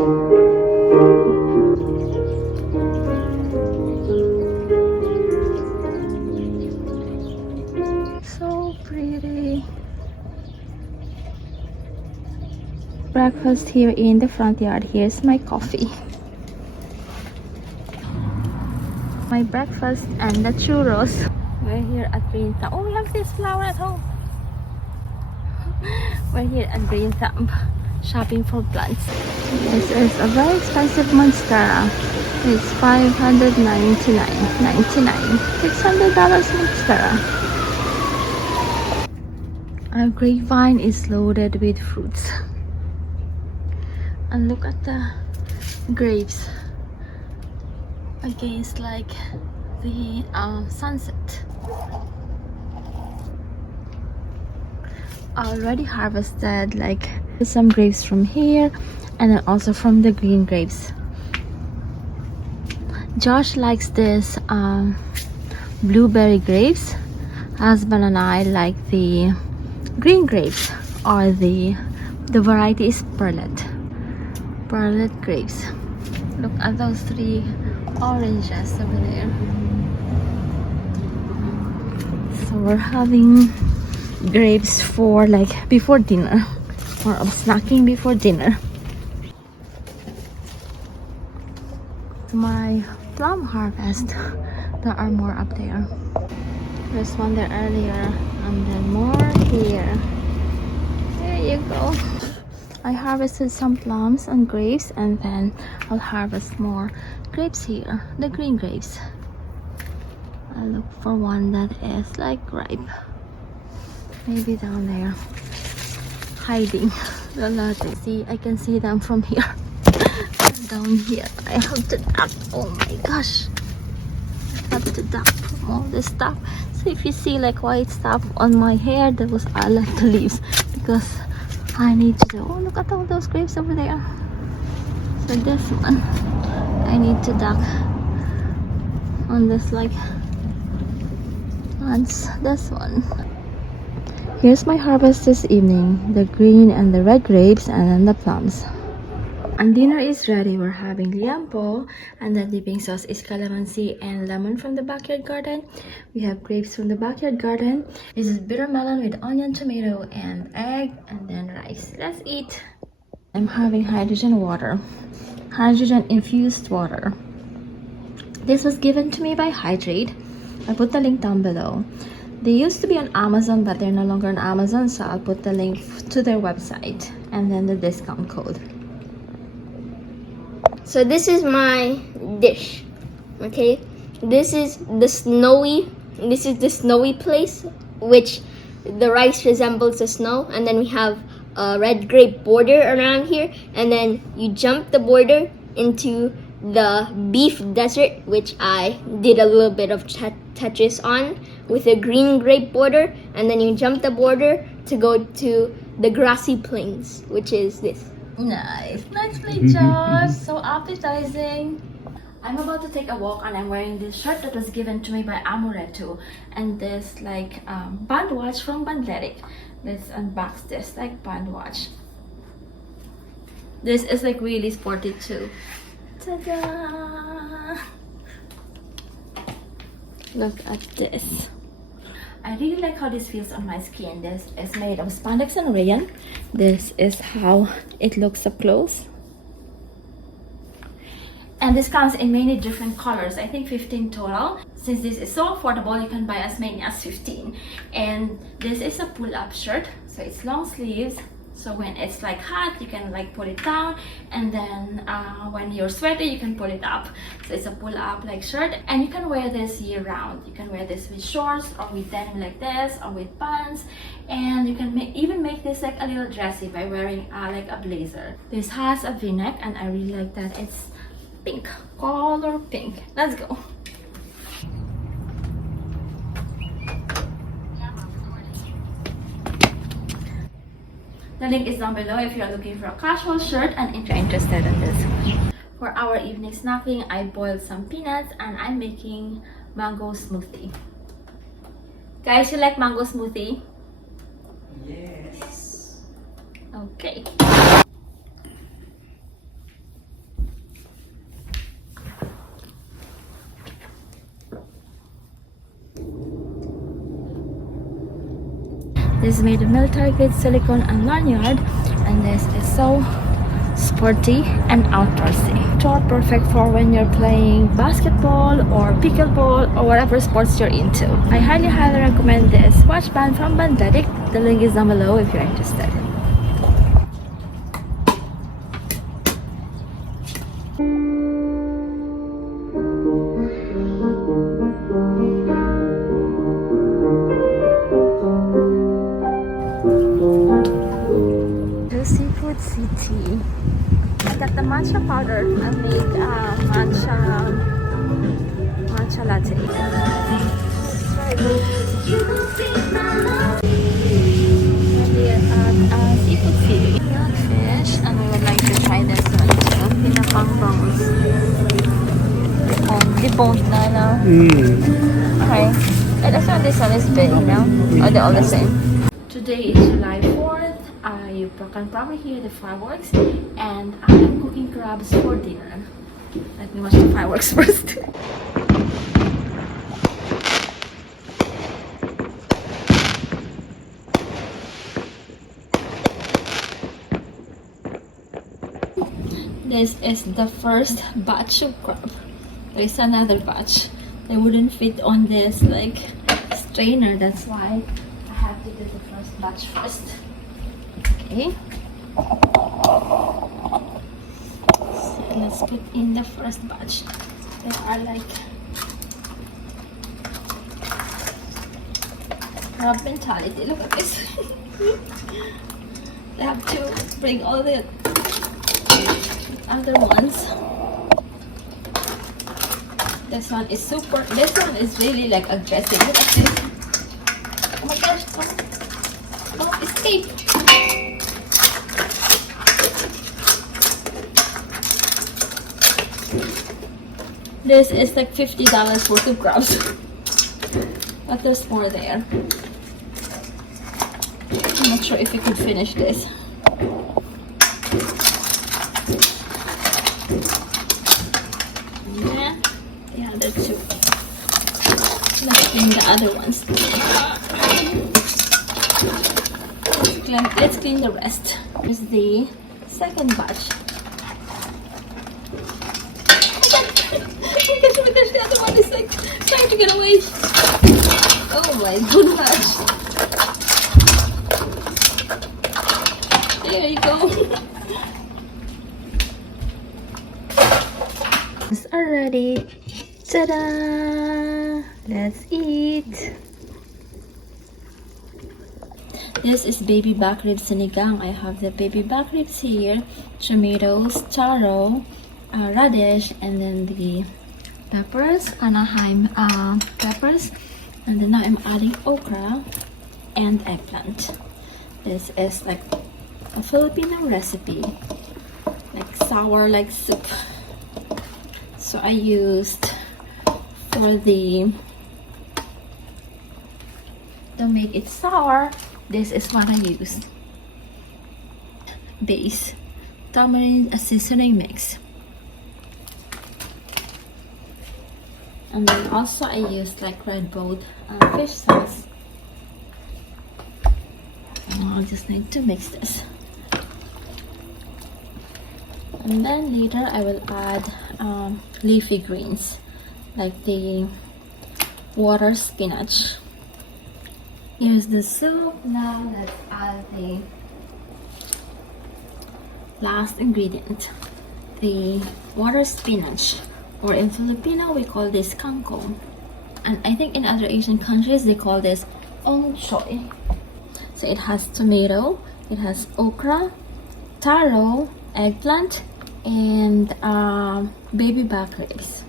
So pretty. Breakfast here in the front yard. Here's my coffee, my breakfast, and the churros. We're here at Green Thumb. Oh, we have this flower at home. We're here at Green Thumb shopping for plants. This is a very expensive monstera. It's $599.99. $600 monstera. Our grapevine is loaded with fruits. And look at the grapes against like the sunset. I already harvested like some grapes from here and then also from the green grapes. Josh likes this blueberry grapes. Husband and I like the green grapes, or the variety is perlet grapes. Look at those 3 oranges over there. So we're having grapes for like before dinner, or snacking before dinner. My plum harvest, there are more up there. There's one there earlier and then more here. There you go. I harvested some plums and grapes, and then I'll harvest more grapes here, the green grapes. I'll look for one that is like ripe. Maybe down there, hiding. See, I can see them from here. Down here, I have to duck. Oh my gosh, I have to duck from all this stuff. So if you see like white stuff on my hair, that was all of the leaves, because I need to do. Oh, look at all those grapes over there. So this one, I need to duck on this like plants. This one. Here's my harvest this evening: the green and the red grapes, and then the plums. And dinner is ready. We're having liampo, and the dipping sauce is calamansi and lemon from the backyard garden. We have grapes from the backyard garden. This is bitter melon with onion, tomato, and egg, and then rice. Let's eat. I'm having hydrogen water, hydrogen infused water. This was given to me by Hydrate. I put the link down below. They used to be on Amazon, but they're no longer on Amazon, so I'll put the link to their website and then the discount code. So this is my dish, okay? This is the snowy place, which the rice resembles the snow, and then we have a red grape border around here, and then you jump the border into the beef desert, which I did a little bit of touches on with a green grape border, and then you jump the border to go to the grassy plains, which is this. Nice. Nicely, Josh. So appetizing. I'm about to take a walk, and I'm wearing this shirt that was given to me by Amoreto, and this like band watch from Bandletic. Let's unbox this like band watch. This is like really sporty too. Ta-da! Look at this. I really like how this feels on my skin. This is made of spandex and rayon. This is how it looks up close. And this comes in many different colors. I think 15 total. Since this is so affordable, you can buy as many as 15. And this is a pull-up shirt. So it's long sleeves. So when it's like hot, you can like put it down, and then when you're sweaty, you can put it up. So it's a pull-up like shirt, and you can wear this year round. You can wear this with shorts or with denim like this, or with pants, and you can even make this like a little dressy by wearing like a blazer. This has a V-neck, and I really like that. It's pink, color pink. Let's go. The link is down below if you're looking for a casual shirt and if you're interested in this. For our evening snacking, I boiled some peanuts and I'm making mango smoothie. Guys, you like mango smoothie? Yes. Okay. is made of military grade silicone and lanyard, and this is so sporty and outdoorsy. So perfect for when you're playing basketball or pickleball or whatever sports you're into. I highly recommend this watch band from Banderik. The link is down below if you're interested. The Seafood City. I got the matcha powder and make matcha latte. We're at Seafood City. Grilled fish, and we would like to try this one too. Pinapang bangus. Deboned na, no? Okay. And that's why this one is big, you know? Or they're all the same. Today is July 4th. You can probably hear the fireworks, and I am cooking crabs for dinner. Let me watch the fireworks first. This is the first batch of crab. There's another batch. They wouldn't fit on this like strainer, that's why I have to do the first batch first. Okay. So let's put in the first batch. They are like crab mentality. Look at this. They have to bring all the other ones. This one is super. This one is really like aggressive. Look at this. Oh my gosh! Don't escape. This is like $50 worth of crabs. But there's more there. I'm not sure if we could finish this. Yeah, the other two. Let's clean the other ones. Let's clean the rest. Here's the second batch. Oh my gosh, the other one is like trying to get away. Oh my goodness. There you go. It's already. Ta-da! Let's eat. This is baby back ribs sinigang. I have the baby back ribs here, tomatoes, taro, radish, and then the peppers, Anaheim peppers, and then now I'm adding okra and eggplant. This is like a Filipino recipe, like sour like soup. So I used for the to make it sour. This is what I used. Base tamarind seasoning mix. And then also I used like red boat fish sauce. I just need to mix this. And then later I will add leafy greens like the water spinach. Here's the soup. Now let's add the last ingredient, the water spinach. Or in Filipino, we call this kangkong. And I think in other Asian countries, they call this ong choy. So it has tomato, it has okra, taro, eggplant, and baby back ribs.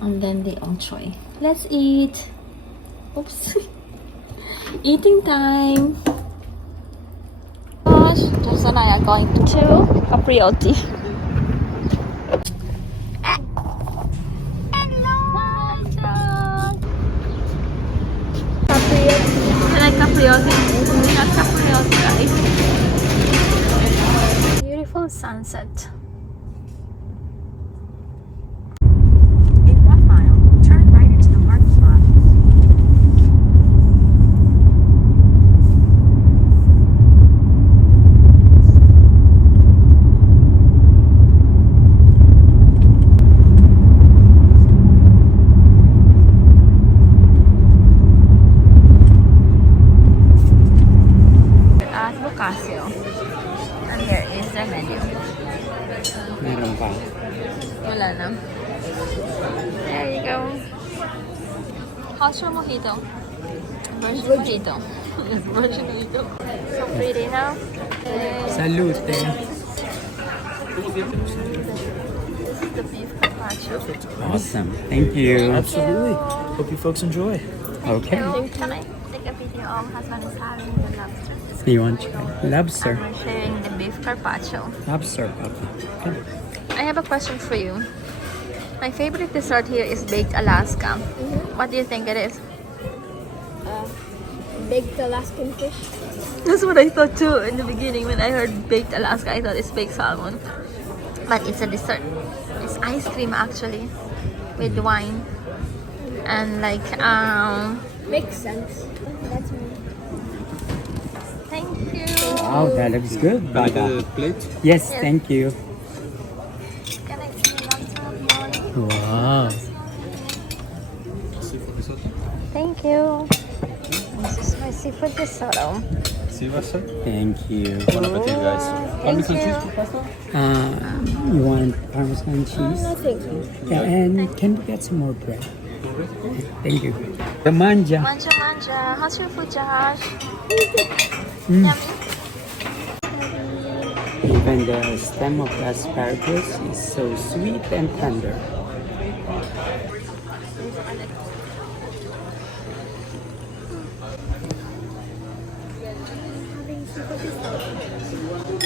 And then the ong choy. Let's eat. Oops. Eating time. Gosh, Joseph and I are going to Capriotti. Beautiful sunset. In 1 mile, turn right into the parking lot. Meron pa. Wala na. There you go. How's your mojito? Virgin mojito. Yes, virgin mojito. So pretty now. Salute. This is the beef carpaccio. Awesome. Thank you. Absolutely. Hope you folks enjoy. Okay. Can I take a video of husband is having the lobster? You want to try? Lobster. I'm sharing the beef carpaccio. Lobster. Okay. I have a question for you. My favorite dessert here is baked Alaska. What do you think it is? Baked Alaskan fish. That's what I thought too in the beginning when I heard baked Alaska. I thought it's baked salmon, but it's a dessert. It's ice cream actually, with wine and like Makes sense. That's me. Thank you. Wow, that looks good. The plate? Yes, thank you. Can I see lobster? Wow. Seafood risotto. Thank you. This is my seafood risotto. Thank you. Bon appetit, guys. Thank you. You want Parmesan cheese? No, thank you. Yeah, and can we get some more bread? Thank you. The manja. Manja manja. How's your food, Josh? Yummy. Even the stem of the asparagus is so sweet and tender.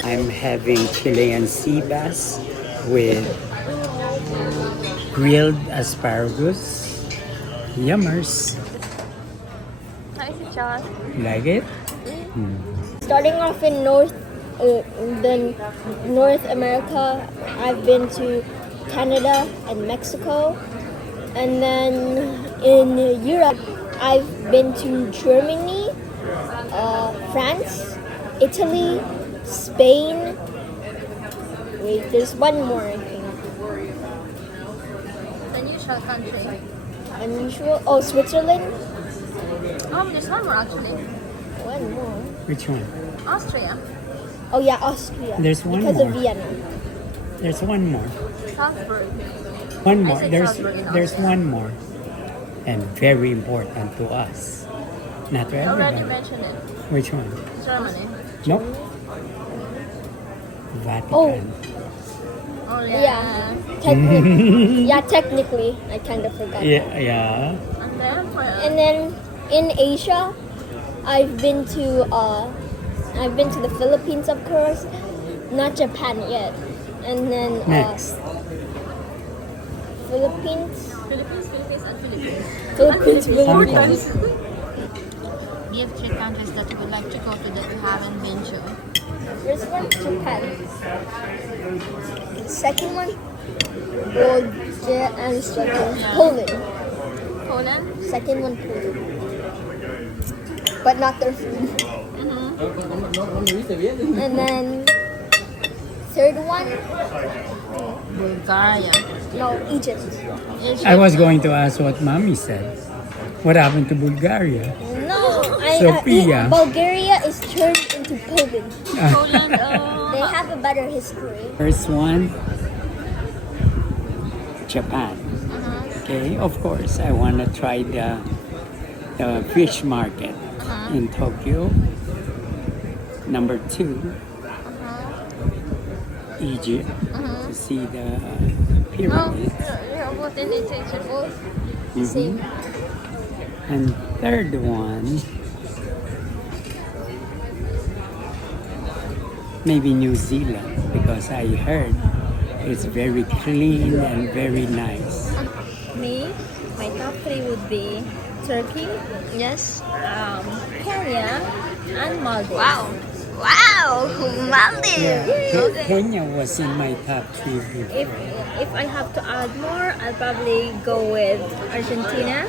I'm having Chilean sea bass with grilled asparagus. Yummers. How is it, Josh? You like it? Starting off in North America, I've been to Canada and Mexico, and then in Europe, I've been to Germany, France, Italy, Spain. Wait, there's one more, I think. Unusual country. Unusual. Oh, Switzerland. There's one more actually. One more. Which one? Austria. Oh yeah, Austria. There's one because more. of Vienna. There's one more. Salzburg. One more. said There's Salzburg in there's Austria. one more. And very important to us. Not to I already everybody. mentioned it. Which one? Germany. Nope. Vatican. Oh Yeah. Technically, yeah, technically, I kind of forgot. Yeah. And then where? And then in Asia, I've been to the Philippines, of course, not Japan yet. And then Next. Philippines. Philippines, and Philippines. Philippines, Hong Philippines. Kong. We have 3 countries that we would like to go to that we haven't been to. First one, Japan. Second one, Poland. Poland? Second one, Poland. But not their food. And then third one, Bulgaria. no, Egypt. I was going to ask what mommy said. What happened to Bulgaria? No, Sophia. Bulgaria is turned into Poland. Poland, They have a better history. First one, Japan. Okay, of course, I want to try the fish market in Tokyo. Number 2, Egypt, to see the pyramids. you're both in Egypt. Same. And third one, maybe New Zealand, because I heard it's very clean and very nice. Me, my top 3 would be Turkey, Yes. Kenya, and Maldives. Wow. Wow. Maldives. Kenya was in my top 3 before. If I have to add more, I'll probably go with Argentina.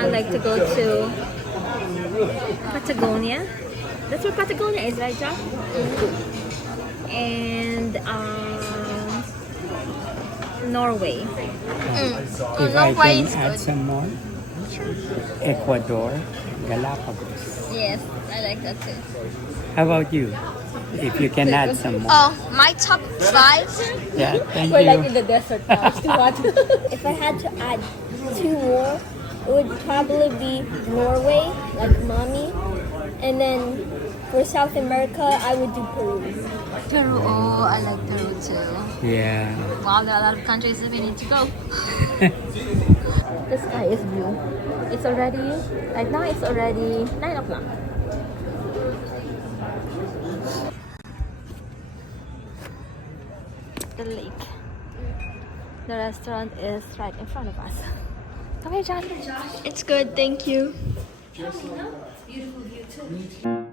I'd like to go to Patagonia. That's where Patagonia is, right, Jack? And Norway. If I Norway can is add good. some more, Ecuador, Galapagos. Yes, I like that too. How about you? If you can add some more. Oh, my top 5. Yeah, thank We're like in you. the desert now. It's too hot. If I had to add 2 more, it would probably be Norway, like mommy. And then for South America, I would do Peru. Peru. Oh, I like Peru too. Yeah. Wow, there are a lot of countries that we need to go. The sky is blue. It's already, right now it's already 9 o'clock. The lake. The restaurant is right in front of us. Come here, John. It's good, thank you. Beautiful view too.